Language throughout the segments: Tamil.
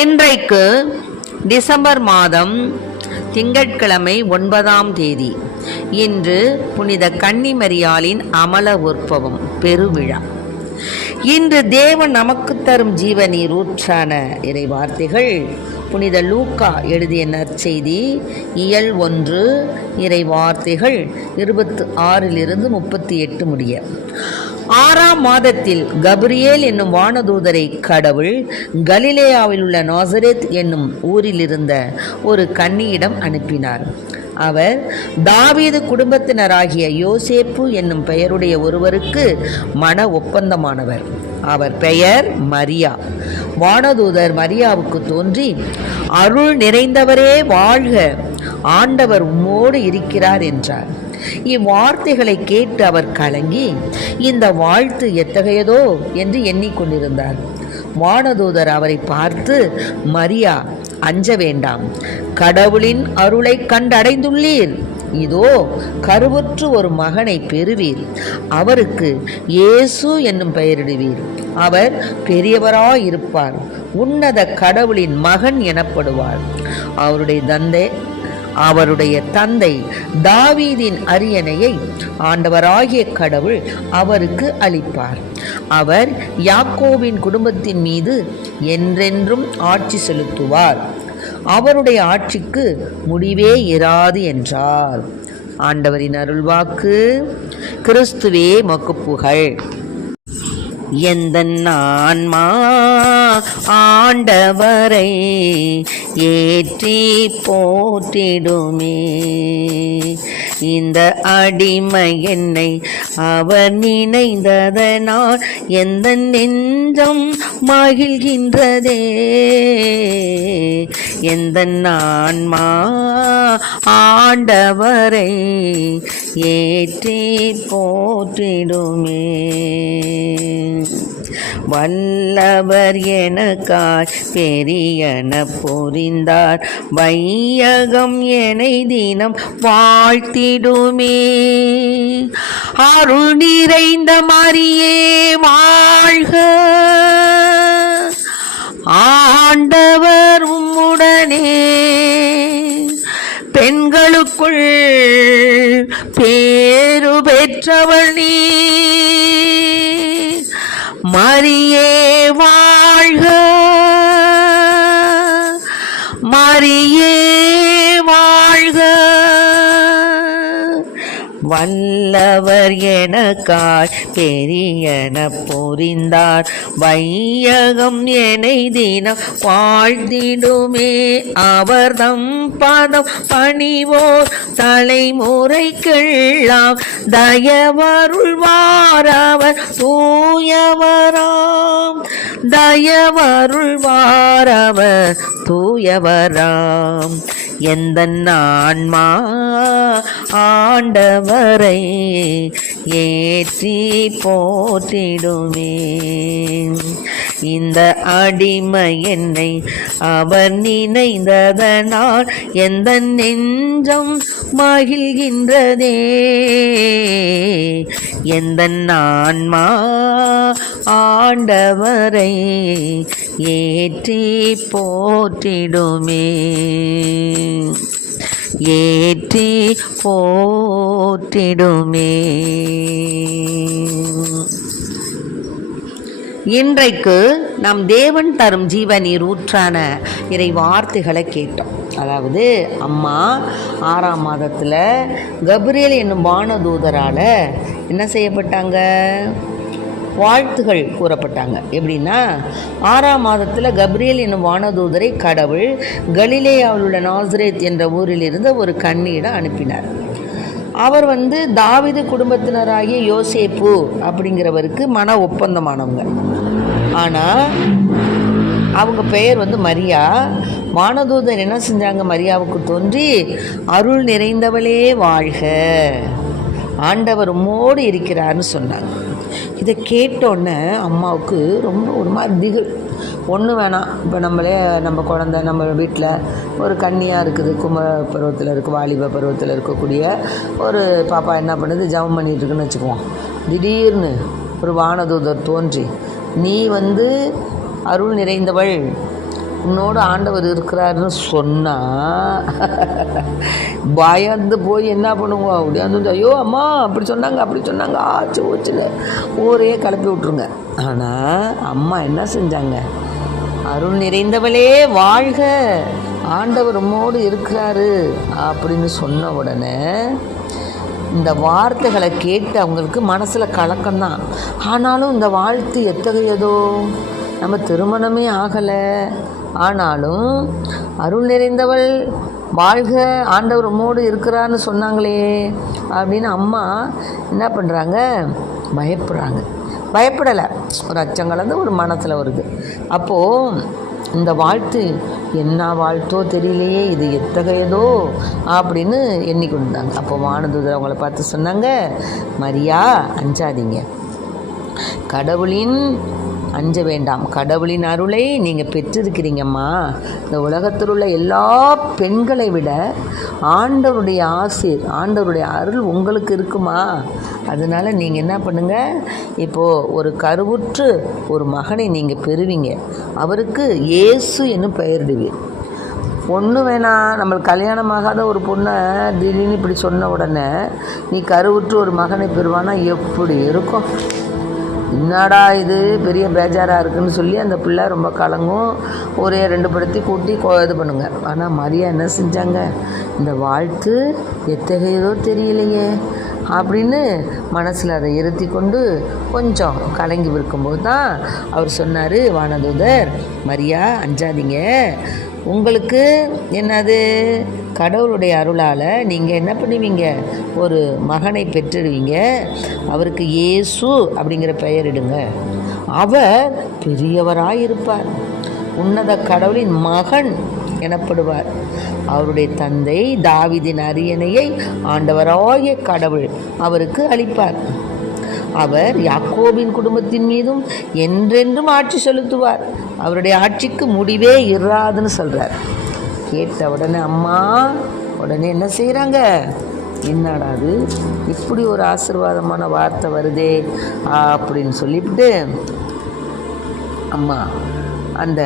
இன்றைக்கு டிசம்பர் மாதம் திங்கட்கிழமை 9ஆம் தேதி. இன்று புனித கன்னிமரியாளின் அமல உற்பவம் பெருவிழா. இன்று தேவன் நமக்கு தரும் ஜீவநீர் ஊற்றான இறை வார்த்தைகள் புனித லூக்கா எழுதிய நற்செய்தி இயல் 1 இறை வார்த்தைகள் 26 38 முடிய. 6ஆம் மாதத்தில் கபிரியேல் என்னும் வானதூதரை கடவுள் கலிலேயாவில் உள்ள நாசரேத் என்னும் ஊரில் இருந்த ஒரு கன்னியிடம் அனுப்பினார். அவர் தாவீது குடும்பத்தினராகிய யோசேப்பு என்னும் பெயருடைய ஒருவருக்கு மன ஒப்பந்தமானவர். அவர் பெயர் மரியா. வானதூதர் மரியாவுக்கு தோன்றி, அருள் நிறைந்தவரே வாழ்க, ஆண்டவர் உம்மோடு இருக்கிறார் என்றார். இவ்வார்த்தைகளை கேட்டு அவர் கலங்கி, இந்த வாழ்த்து எத்தகையதோ என்று எண்ணிக்கொண்டிருந்தார். வானதூதர் அவரை பார்த்து, மரியா, அஞ்ச வேண்டாம், கடவுளின் அருளை கண்டடைந்துள்ளீர். இதோ கருவுற்று ஒரு மகனை பெறுவீர், அவருக்கு இயேசு என்னும் பெயரிடுவீர். அவர் பெரியவராயிருப்பார், உன்னத கடவுளின் மகன் எனப்படுவார். அவருடைய தந்தை தாவீதின் அரியணையை ஆண்டவராகிய கடவுள் அவருக்கு அளிப்பார். அவர் யாக்கோபின் குடும்பத்தின் மீது என்றென்றும் ஆட்சி செலுத்துவார். அவருடைய ஆட்சிக்கு முடிவே இராது என்றார். ஆண்டவரின் அருள்வாக்கு. கிறிஸ்துவே உமக்கு புகழ். எந்தன் ஆன்மா ஆண்டவரை ஏற்றி போற்றிடுமே, இந்த அடிமை என்னை அவர் நினைந்ததனால் எந்த நெஞ்சம் மகிழ்கின்றதே. எந்த ஆன்மா ஆண்டவரை ஏற்றி போற்றிடுமே. வல்லவர் எனக்காய் பெரியன புரிந்தார், வையகம் எனை தினம் வாழ்த்திடுமே. அருள் நிறைந்த மரியே வாழ்க, ஆண்டவர் உம்முடனே, பெண்களுக்குள் பேரு பெற்றவள் நீ. மரியே வாழ்க, மரியே வாழ்க. வல்லவர் எனக்காய் பெரியன புரிந்தார், வையகம் எனை தினம் வாழ்த்திடுமே. அவர்தம் பதம் பணிவோர் தலைமுறைக்கெல்லாம் தயவருள்வார் அவர் தூயவராம். தயவருள்வார் அவர் தூயவராம். எந்த ஆன்மா ஆண்டவரை ஏற்றி போற்றிடுமே. இந்த அடிமை என்னை அவர் நினைந்ததனால் எந்த நெஞ்சம் மகிழ்கின்றதே. எந்த ஆன்மா ஆண்டவரை ஏற்றி போற்றிடுமே, ஏற்றி போற்றிடுமே. இன்றைக்கு நாம் தேவன் தரும் ஜீவநீர் ஊற்றான இறை வார்த்தைகளை கேட்டோம். அதாவது அம்மா 6ஆம் மாதத்தில் கபிரியேல் என்னும் வானதூதரால் என்ன செய்யப்பட்டாங்க? வாழ்த்துகள் கூறப்பட்டாங்க. எப்படின்னா, 6ஆம் மாதத்தில் கபிரியேல் என்னும் வானதூதரை கடவுள் கலிலேயாவில் உள்ள நாசரேத் என்ற ஊரில் இருந்த ஒரு கன்னியிடம் அனுப்பினார். அவர் தாவீது குடும்பத்தினராகிய யோசேப்பு அப்படிங்கிறவருக்கு மன ஒப்பந்தமானவங்க. ஆனால் அவங்க பெயர் மரியா. வானதூதர் என்ன செஞ்சாங்க? மரியாவுக்கு தோன்றி, அருள் நிறைந்தவளே வாழ்க, ஆண்டவர் உம்மோடு இருக்கிறார்னு சொன்னாங்க. இதை கேட்டோன்னே அம்மாவுக்கு ரொம்ப ஒரு மாதிரி திகில். ஒன்றும் வேணாம், இப்போ நம்ம குழந்தை நம்ம வீட்டில் ஒரு கன்னியாக இருக்குது, பருவத்தில் இருக்குது, வாலிப பருவத்தில் இருக்கக்கூடிய ஒரு பாப்பா என்ன பண்ணுது, ஜெபம் பண்ணிகிட்டு இருக்குன்னு வச்சுக்குவோம். திடீர்னு ஒரு வானதூதர் தோன்றி, நீ அருள் நிறைந்தவள், உன்னோடு ஆண்டவர் இருக்கிறாருன்னு சொன்னால் பயந்து போய் என்ன பண்ணுவோம்? அப்படியே ஐயோ அம்மா அப்படி சொன்னாங்க ஆச்சு ஓச்சுன்னு ஊரே கிளப்பி விட்ருங்க. ஆனால் அம்மா என்ன செஞ்சாங்க? அருள் நிறைந்தவளே வாழ்க, ஆண்டவர் உம்மோடு இருக்கிறாரு அப்படின்னு சொன்ன உடனே இந்த வார்த்தைகளை கேட்டு அவங்களுக்கு மனசில் கலக்கம்தான். ஆனாலும் இந்த வாழ்த்து எத்தகையதோ, நம்ம திருமணமே ஆகலை, ஆனாலும் அருள் நிறைந்தவள் வாழ்க, ஆண்டவர் உம்மோடு இருக்கிறான்னு சொன்னாங்களே அப்படின்னு அம்மா என்ன பண்ணுறாங்க? பயப்படலை, ஒரு அச்சம் கலந்து ஒரு மனசில் வருது. அப்போது இந்த வாழ்த்து என்ன வாழ்த்தோ தெரியலையே, இது எத்தகையதோ அப்படின்னு எண்ணிக்கொண்டாங்க. அப்போ வானதூதர் அவங்கள பார்த்து சொன்னாங்க, மரியா அஞ்சாதீங்க, அஞ்ச வேண்டாம், கடவுளின் அருளை நீங்கள் பெற்றிருக்கிறீங்கம்மா. இந்த உலகத்தில் உள்ள எல்லா பெண்களை விட ஆண்டவருடைய அருள் உங்களுக்கு இருக்குமா. அதனால் நீங்கள் என்ன பண்ணுங்கள், இப்போது ஒரு கருவுற்று ஒரு மகனை நீங்கள் பெறுவீங்க, அவருக்கு இயேசு என்னும் பெயரிடுவீர். பொண்ணு வேணாம், நம்மளுக்கு கல்யாணமாகாத ஒரு பொண்ணை திடீர்னு இப்படி சொன்ன உடனே நீ கருவுற்று ஒரு மகனை பெறுவானா எப்படி இருக்கும்? என்னடா இது பெரிய பேஜாராக இருக்குதுன்னு சொல்லி அந்த பிள்ளை ரொம்ப கலங்கும். ஒரே 2 படுத்தி கூட்டி இது பண்ணுங்க. ஆனால் மரியா என்ன செஞ்சாங்க? இந்த வாழ்த்து எத்தகையதோ தெரியலையே அப்படின்னு மனசில் அதை இருத்தி கொண்டு கொஞ்சம் கலங்கி இருக்கும்போது தான் அவர் சொன்னார், வானதூதர், மரியா அஞ்சாதீங்க, உங்களுக்கு என்னது கடவுளுடைய அருளால் நீங்கள் என்ன பண்ணுவீங்க? ஒரு மகனை பெற்றுடுவீங்க, அவருக்கு இயேசு அப்படிங்கிற பெயரிடுங்க. அவர் பெரியவராயிருப்பார், உன்னத கடவுளின் மகன் எனப்படுவார். அவருடைய தந்தை தாவீதின் அரியணையை ஆண்டவராகிய கடவுள் அவருக்கு அளிப்பார். அவர் யாக்கோபின் குடும்பத்தின் மீதும் என்றென்றும் ஆட்சி செலுத்துவார். அவருடைய ஆட்சிக்கு முடிவே இராதுன்னு சொல்கிறார். கேட்ட உடனே அம்மா உடனே என்ன செய்கிறாங்க? என்னடா அது இப்படி ஒரு ஆசீர்வாதமான வார்த்தை வருதே அப்படின்னு சொல்லிவிட்டு அம்மா அந்த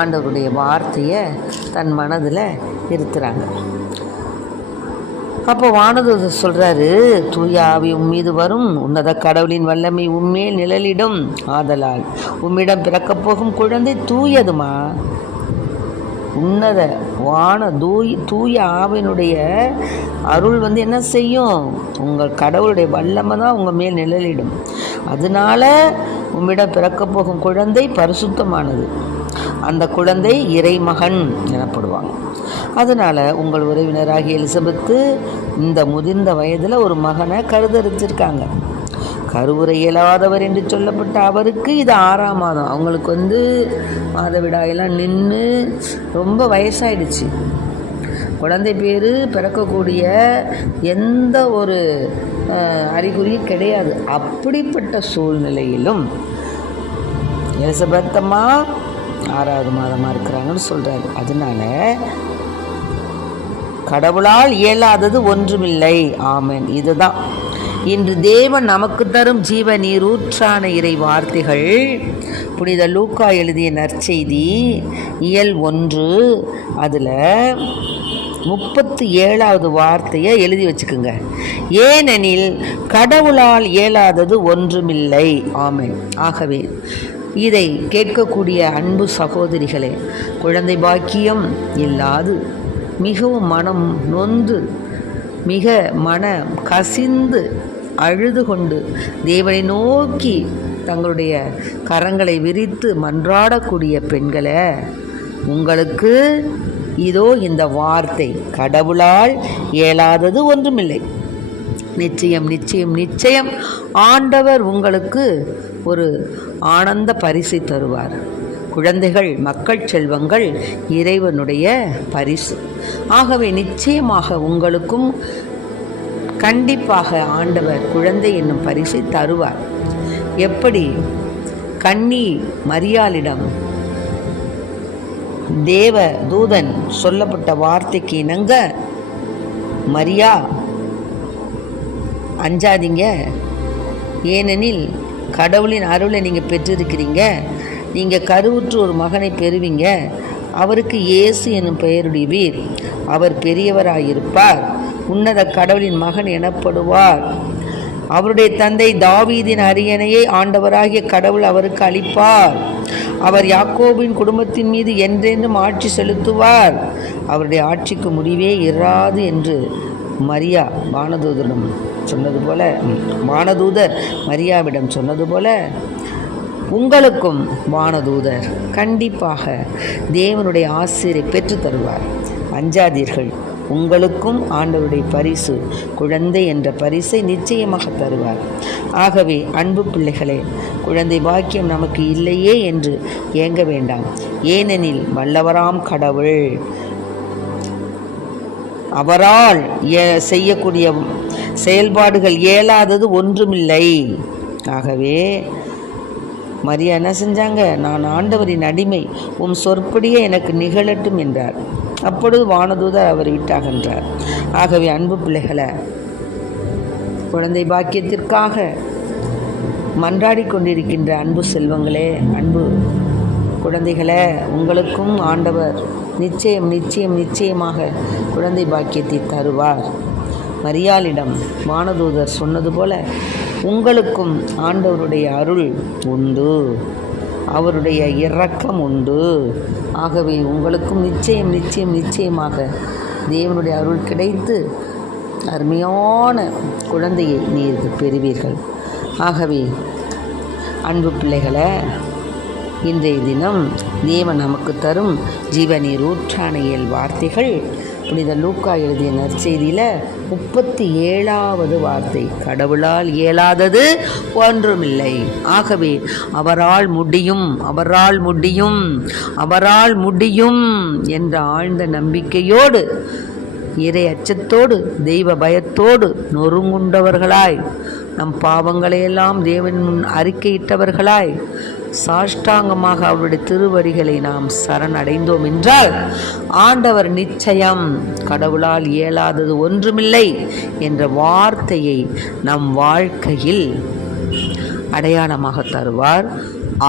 ஆண்டவருடைய வார்த்தையை தன் மனதில் இருத்துறாங்க. அப்போ வானதூதர் சொல்கிறாரு, தூய ஆவி உம்மீது வரும், உன்னத கடவுளின் வல்லமை உம்மேல் நிழலிடும், ஆதலால் உம்மிடம் பிறக்கப் போகும் குழந்தை தூயதுமா. உன்னத தூய ஆவினுடைய அருள் என்ன செய்யும்? உங்கள் கடவுளுடைய வல்லமை தான் உங்கள் மேல் நிழலிடும். அதனால உம்மிடம் பிறக்கப் போகும் குழந்தை பரிசுத்தமானது, அந்த குழந்தை இறைமகன் எனப்படுவாங்க. அதனால் உங்கள் உறவினராகிய எலிசபெத்து இந்த முதிர்ந்த வயதில் ஒரு மகனை கருதரிச்சிருக்காங்க. கருவுரை இயலாதவர் என்று சொல்லப்பட்ட அவருக்கு இது 6ஆம் மாதம். அவங்களுக்கு மாதவிடாயெல்லாம் நின்று ரொம்ப வயசாயிடுச்சு. குழந்தை பேர் பிறக்கக்கூடிய எந்த ஒரு அறிகுறியும் கிடையாது. அப்படிப்பட்ட சூழ்நிலையிலும் எலிசபெத்தம்மா 6வது மாதமாக இருக்கிறாங்கன்னு சொல்கிறாரு. அதனால கடவுளால் இயலாதது ஒன்றுமில்லை. ஆமென். இதுதான் இன்று தேவன் நமக்கு தரும் ஜீவ நீரூற்றான இறை வார்த்தைகள். புனித லூக்கா எழுதிய நற்செய்தி இயல் 1 அதில் 37வது வார்த்தையை எழுதி வச்சுக்குங்க. ஏனெனில் கடவுளால் இயலாதது ஒன்றுமில்லை. ஆமென். ஆகவே இதை கேட்கக்கூடிய அன்பு சகோதரிகளே, குழந்தை பாக்கியம் இல்லாது மிகவும் மனம் நொந்து மிக மன கசிந்து அழுது கொண்டு தேவனை நோக்கி தங்களுடைய கரங்களை விரித்து மன்றாடக்கூடிய பெண்களே, உங்களுக்கு இதோ இந்த வார்த்தை, கடவுளால் இயலாதது ஒன்றுமில்லை. நிச்சயம் நிச்சயம் நிச்சயம் ஆண்டவர் உங்களுக்கு ஒரு ஆனந்த பரிசை தருவார். குழந்தைகள் மக்கள் செல்வங்கள் இறைவனுடைய பரிசு. ஆகவே நிச்சயமாக உங்களுக்கும் கண்டிப்பாக ஆண்டவர் குழந்தை என்னும் பரிசை தருவார். எப்படி கன்னி மரியாளிடம் தேவ தூதன் சொல்லப்பட்ட வார்த்தைக்கு இணங்க, மரியா அஞ்சாதீங்க, ஏனெனில் கடவுளின் அருளை நீங்கள் பெற்றிருக்கிறீங்க, நீங்கள் கருவுற்று ஒரு மகனை பெறுவீங்க. அவருக்கு இயேசு எனும் பெயரிடுவீர். அவர் பெரியவராயிருப்பார். உன்னத கடவுளின் மகன் எனப்படுவார். அவருடைய தந்தை தாவீதின் அரியணையை ஆண்டவராகிய கடவுள் அவருக்கு அளிப்பார். அவர் யாக்கோபின் குடும்பத்தின் மீது என்றென்றும் ஆட்சி செலுத்துவார். அவருடைய ஆட்சிக்கு முடிவே இராது என்று மரியா வானதூதரிடம் சொன்னது போல, வானதூதர் மரியாவிடம் சொன்னது போல, உங்களுக்கும் வானதூதர் கண்டிப்பாக தேவனுடைய ஆசீரை பெற்று தருவார். அஞ்சாதீர்கள். உங்களுக்கும் ஆண்டவருடைய பரிசு, குழந்தை என்ற பரிசை நிச்சயமாக தருவார். ஆகவே அன்பு பிள்ளைகளே, குழந்தை பாக்கியம் நமக்கு இல்லையே என்று ஏங்க வேண்டாம். ஏனெனில் வல்லவராம் கடவுள் அவரால் செய்யக்கூடிய செயல்பாடுகள் இயலாதது ஒன்றுமில்லை. ஆகவே மரியா என்ன செஞ்சாங்க? நான் ஆண்டவரின் அடிமை, உம் சொற்படியே எனக்கு நிகழட்டும் என்றார். அப்பொழுது வானதூதர் அவரை விட்டாகின்றார். ஆகவே அன்பு பிள்ளைகளை, குழந்தை பாக்கியத்திற்காக மன்றாடி கொண்டிருக்கின்ற அன்பு செல்வங்களே, அன்பு குழந்தைகளே, உங்களுக்கும் ஆண்டவர் நிச்சயமாக குழந்தை பாக்கியத்தை தருவார். மரியாளிடம் வானதூதர் சொன்னது போல உங்களுக்கும் ஆண்டவருடைய அருள் உண்டு, அவருடைய இரக்கம் உண்டு. ஆகவே உங்களுக்கும் நிச்சயமாக தேவனுடைய அருள் கிடைத்து அருமையான குழந்தையை நீங்கள் பெறுவீர்கள். ஆகவே அன்பு பிள்ளைகளை, இன்றைய தினம் தேவன் நமக்கு தரும் ஜீவநீர் ஊற்றான வார்த்தைகள் புனித லூக்கா எழுதிய நற்செய்தியில் 37வது வார்த்தை, கடவுளால் இயலாதது ஒன்றுமில்லை. ஆகவே அவரால் முடியும் என்ற ஆழ்ந்த நம்பிக்கையோடு, இறை அச்சத்தோடு, தெய்வ பயத்தோடு நொறுங்குண்டவர்களாய், நம் பாவங்களையெல்லாம் தேவன் முன் அறிக்கையிட்டவர்களாய் சாஷ்டாங்கமாக அவருடைய திருவடிகளை நாம் சரணடைந்தோம் என்றால், ஆண்டவர் நிச்சயம் கடவுளால் இயலாதது ஒன்றுமில்லை என்ற வார்த்தையை நம் வாழ்க்கையில் அடையாளமாக தருவார்.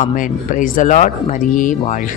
ஆமென். Praise the lord. மரியே வாழ்க.